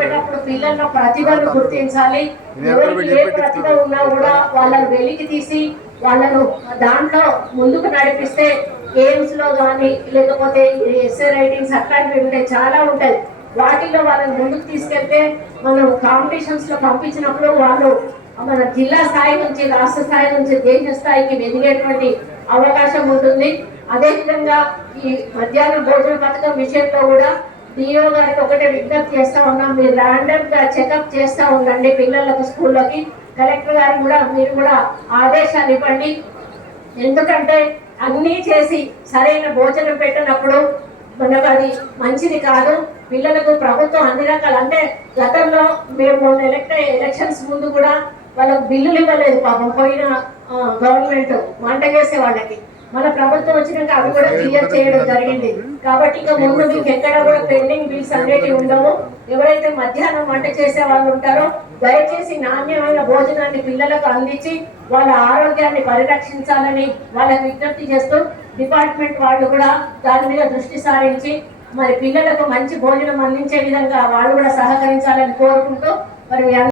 చెప్పేటప్పుడు పిల్లల ప్రతిభను గుర్తించాలి. ఎవరికి ఏ ప్రతిభ ఉన్నా కూడా వాళ్ళని వెలికి తీసి వాళ్ళను దాంట్లో ముందుకు నడిపిస్తే గేమ్స్లో కానీ లేకపోతే ఎస్ఏ రైటింగ్స్ అట్లాంటివి ఉంటాయి చాలా ఉంటాయి. వాటిలో వాళ్ళని ముందుకు తీసుకెళ్తే మనం కాంపిటీషన్స్లో పంపించినప్పుడు వాళ్ళు మన జిల్లా స్థాయి నుంచి రాష్ట్ర స్థాయి నుంచి దేశ స్థాయికి ఎదిగేటువంటి అవకాశం ఉంటుంది. అదేవిధంగా ఈ మధ్యాహ్న భోజన పథకం విషయంలో కూడా డిఓ గారికి ఒకటే విజ్ఞప్తి చేస్తా ఉన్నాం మీరు ర్యాండమ్గా చెకప్ చేస్తా ఉండండి పిల్లలకు స్కూల్లోకి. కలెక్టర్ గారు కూడా మీరు కూడా ఆదేశాలు ఇవ్వండి. ఎందుకంటే అన్నీ చేసి సరైన భోజనం పెట్టినప్పుడు మనకు అది మంచిది కాదు. పిల్లలకు ప్రభుత్వం అన్ని రకాలు అంటే గతంలో మేము మొన్న ఎలక్ట్ ఎలక్షన్స్ ముందు కూడా వాళ్ళకు బిల్లులు ఇవ్వలేదు పాపం. పోయిన గవర్నమెంట్ వంట చేసే వాళ్ళకి మన ప్రభుత్వం వచ్చినాక అవి కూడా క్లియర్ చేయడం జరిగింది. కాబట్టి ఇక ముందు మీకు ఎక్కడ కూడా పెండింగ్ బిల్స్ అనేటివి ఉండవు. ఎవరైతే మధ్యాహ్నం వంట చేసే వాళ్ళు ఉంటారో దయచేసి నాణ్యమైన భోజనాన్ని పిల్లలకు అందించి వాళ్ళ ఆరోగ్యాన్ని పరిరక్షించాలని వాళ్ళకి విజ్ఞప్తి చేస్తూ డిపార్ట్మెంట్ వాళ్ళు కూడా దాని మీద దృష్టి సారించి మరి పిల్లలకు మంచి భోజనం అందించే విధంగా వాళ్ళు కూడా సహకరించాలని కోరుకుంటూ మరి